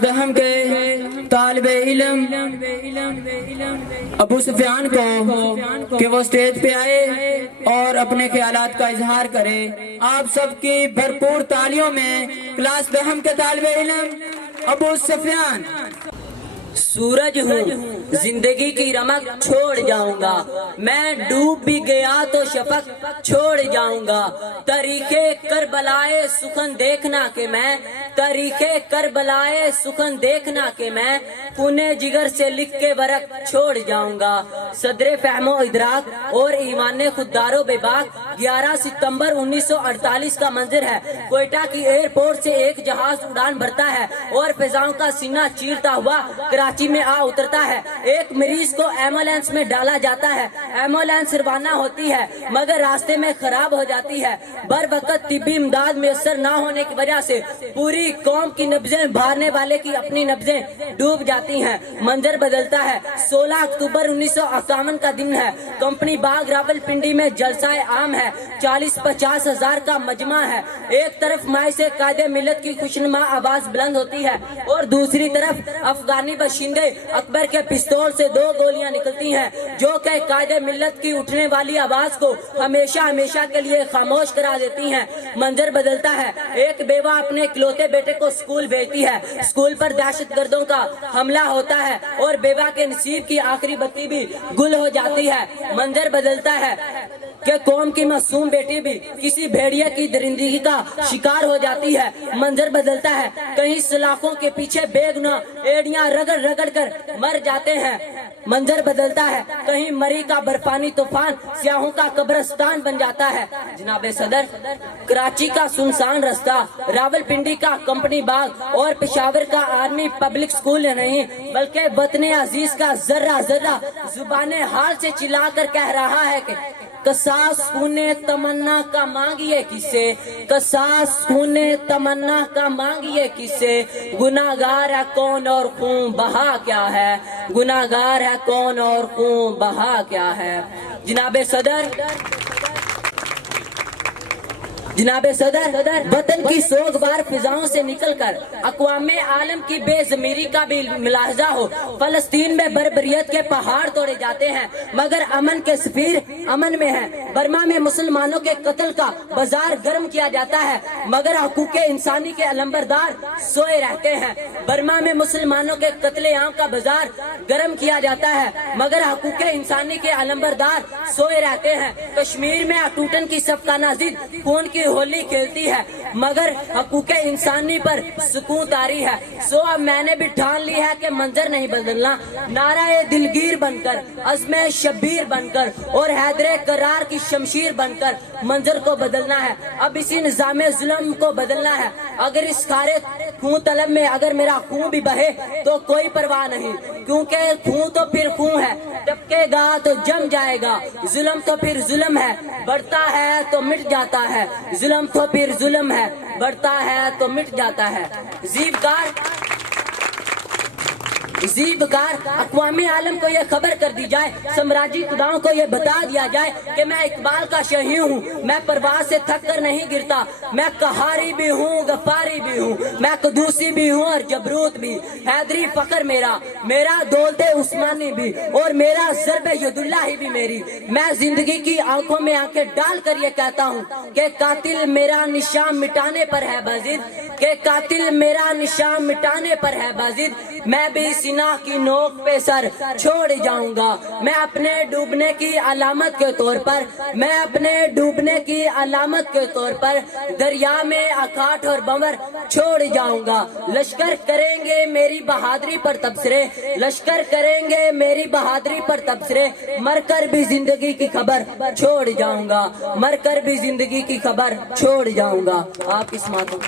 دہم کے طالب علم ابو سفیان کو کہ وہ سٹیج پہ آئے اور اپنے خیالات کا اظہار کرے۔ آپ سب کی بھرپور تالیوں میں کلاس دہم کے طالب علم ابو سفیان۔ سورج ہوں زندگی کی رمق چھوڑ جاؤں گا، میں ڈوب بھی گیا تو شفق چھوڑ جاؤں گا۔ تاریخِ کربلائے سخن دیکھنا کہ میں، تاریخِ کربلائے سخن دیکھنا کہ میں خونِ جگر سے لکھ کے ورق چھوڑ جاؤں گا۔ صدر فہم و ادراک اور ایمان خوددار و بے باک 11 ستمبر 1948 کا منظر ہے۔ کوئٹہ کی ایئرپورٹ سے ایک جہاز اڑان بھرتا ہے اور فضاؤں کا سینہ چیرتا ہوا کراچی میں آ اترتا ہے۔ ایک مریض کو ایمبولینس میں ڈالا جاتا ہے، ایمبولینس روانہ ہوتی ہے مگر راستے میں خراب ہو جاتی ہے۔ بر وقت طبی امداد میسر نہ ہونے کی وجہ سے پوری قوم کی نبضیں بھارنے والے کی اپنی نبضیں ڈوب جاتی ہیں۔ منظر بدلتا ہے۔ 16 اکتوبر 1951 کا دن ہے۔ کمپنی باغ راول پنڈی میں جلسہ عام ہے۔ 40-50 ہزار کا مجمع ہے۔ ایک طرف مائع سے قائد ملت کی خوشنما آواز بلند ہوتی ہے اور دوسری طرف افغانی باشندے اکبر کے پستول سے 2 گولیاں نکلتی ہیں جو کہ قائد ملت کی اٹھنے والی آواز کو ہمیشہ ہمیشہ کے لیے خاموش کرا دیتی ہیں۔ منظر بدلتا ہے۔ ایک بیوہ اپنے اکلوتے بیٹے کو اسکول بھیجتی ہے۔ اسکول پر دہشت گردوں کا حملہ ہوتا ہے اور بیوہ کے نصیب کی آخری بتی بھی گل ہو جاتی ہے۔ منظر بدلتا ہے کہ قوم کی معصوم بیٹی بھی کسی بھیڑیا کی درندگی کا شکار ہو جاتی ہے۔ منظر بدلتا ہے۔ کہیں سلاخوں کے پیچھے بے گناہ ایڑیاں رگڑ رگڑ کر مر جاتے ہیں۔ منظر بدلتا ہے۔ کہیں مری کا برفانی طوفان سیاحوں کا قبرستان بن جاتا ہے۔ جناب صدر، کراچی کا سنسان رستہ، راول پنڈی کا کمپنی باغ اور پشاور کا آرمی پبلک سکول نہیں بلکہ وطن عزیز کا ذرہ ذرہ زبان حال سے چلا کر کہہ رہا ہے کہ قصاص خونے تمنا کا مانگیے کسے، قصاص خونے تمنا کا مانگیے کسے، گناہگار ہے کون اور خون بہا کیا ہے، گناہگار ہے کون اور خون بہا کیا ہے۔ جناب صدر، وطن کی سوگوار فضاؤں سے نکل کر اقوام عالم کی بے ضمیری کا بھی ملاحظہ ہو۔ فلسطین میں بربریت کے پہاڑ توڑے جاتے ہیں مگر امن کے سفیر امن میں ہیں۔ برما میں مسلمانوں کے قتل کا بازار گرم کیا جاتا ہے مگر حقوق انسانی کے علمبردار سوئے رہتے ہیں۔ برما میں مسلمانوں کے قتل عام کا بازار گرم کیا جاتا ہے مگر حقوق انسانی کے علمبردار سوئے رہتے ہیں۔ کشمیر میں اٹوٹن کی صفقانہ ضد خون کی ہولی کھیلتی ہے مگر حقوق انسانی پر سکون طاری ہے۔ اب میں نے بھی ٹھان لی ہے کہ منظر نہیں بدلنا، نعرہ دلگیر بن کر، عزم شبیر بن کر اور حیدر کرار کی شمشیر بن کر منظر کو بدلنا ہے۔ اب اسی نظام ظلم کو بدلنا ہے۔ اگر اس خارے خون طلب میں اگر میرا خون بھی بہے تو کوئی پرواہ نہیں، کیونکہ خون تو پھر خون ہے، ٹپکے گا تو جم جائے گا۔ ظلم تو پھر ظلم ہے، بڑھتا ہے تو مٹ جاتا ہے، ظلم تو پھر ظلم ہے، بڑھتا ہے تو مٹ جاتا ہے۔ زیبکار اقوام عالم کو یہ خبر کر دی جائے، سمراجی خداؤں کو یہ بتا دیا جائے کہ میں اقبال کا شہی ہوں، میں پرواز سے تھک کر نہیں گرتا، میں قہاری بھی ہوں غفاری بھی ہوں، میں قدوسی بھی ہوں اور جبروت بھی، حیدری فخر میرا، میرا دولت عثمانی بھی اور میرا ضرب ید اللہ بھی میری۔ میں زندگی کی آنکھوں میں آنکھیں ڈال کر یہ کہتا ہوں کہ قاتل میرا نشان مٹانے پر ہے بازد، کہ قاتل میرا نشان مٹانے پر ہے بازد۔ میں بھی سینہ کی نوک پہ سر چھوڑ جاؤں گا، میں اپنے ڈوبنے کی علامت کے طور پر، میں اپنے ڈوبنے کی علامت کے طور پر دریا میں اکاٹھ اور بنور چھوڑ جاؤں گا۔ لشکر کریں گے میری بہادری پر تبصرے، لشکر کریں گے میری بہادری پر تبصرے، مر کر بھی زندگی کی خبر چھوڑ جاؤں گا، مر کر بھی زندگی کی خبر چھوڑ جاؤں گا۔ آپ اس ماتوں